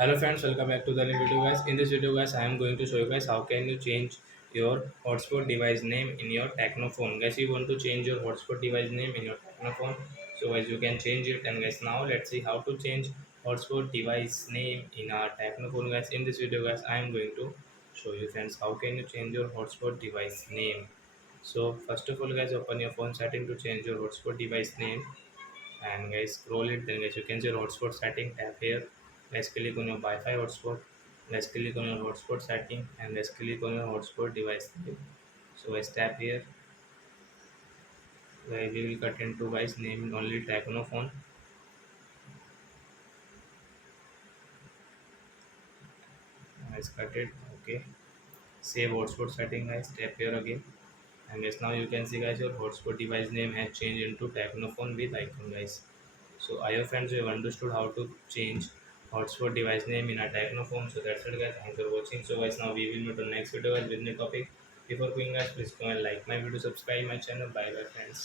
Hello friends, welcome back to the new video guys. In this video guys, I am going to show you guys how can you change your hotspot device name in your Tecno phone. Guys, you want to change your hotspot device name in your Tecno phone. So guys, you can change it. And guys, now let's see how to change hotspot device name in our Tecno phone. Guys, in this video guys, I am going to show you friends how can you change your hotspot device name. So first of all guys, open your phone setting to change your hotspot device name, and guys scroll it. Then guys you can see your hotspot setting, tap here, guys click on your Wi-Fi hotspot, guys click on your hotspot setting, and guys click on your hotspot device name. So guys tap here, guys we will cut into guys name only Tecno phone. Guys cut it. Okay, save hotspot setting, guys tap here again, and guys now you can see guys your hotspot device name has changed into Tecno phone with icon guys. So I hope friends you have understood how to change hotspot device name in a Tecno phone. So that's it guys, thanks for watching. So guys now we will meet on next video guys with new topic. Before going guys, please go and like my video, subscribe my channel. Bye bye friends.